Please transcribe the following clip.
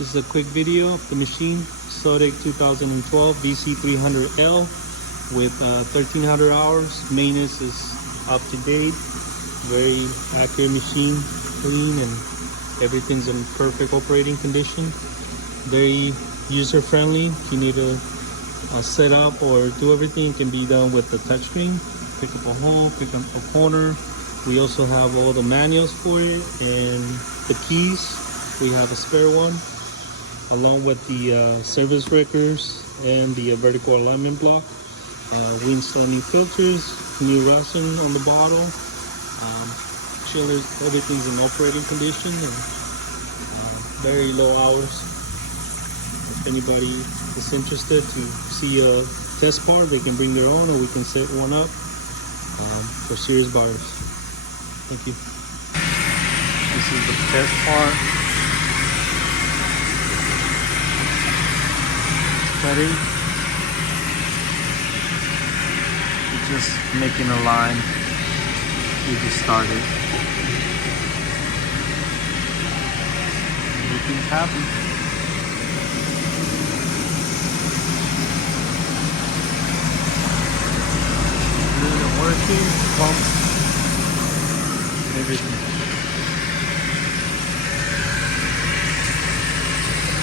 This is a quick video of the machine, Sodick 2012 VZ300L with 1300 hours. Maintenance is up to date. Very accurate machine, clean, and everything's in perfect operating condition. Very user friendly. If you need to set up or do everything, it can be done with the touchscreen. Pick up a hole, pick up a corner. We also have all the manuals for it and the keys. We have a spare one along with the service records and the vertical alignment block. We install new filters, new resin on the bottle, chillers. Everything's in operating condition and very low hours. If anybody is interested to see a test part, they can bring their own, or we can set one up for serious buyers. Thank you. This is the test part. Ready? We're just making a line. We just started. Everything's happy. Good and working. Pumps. Everything.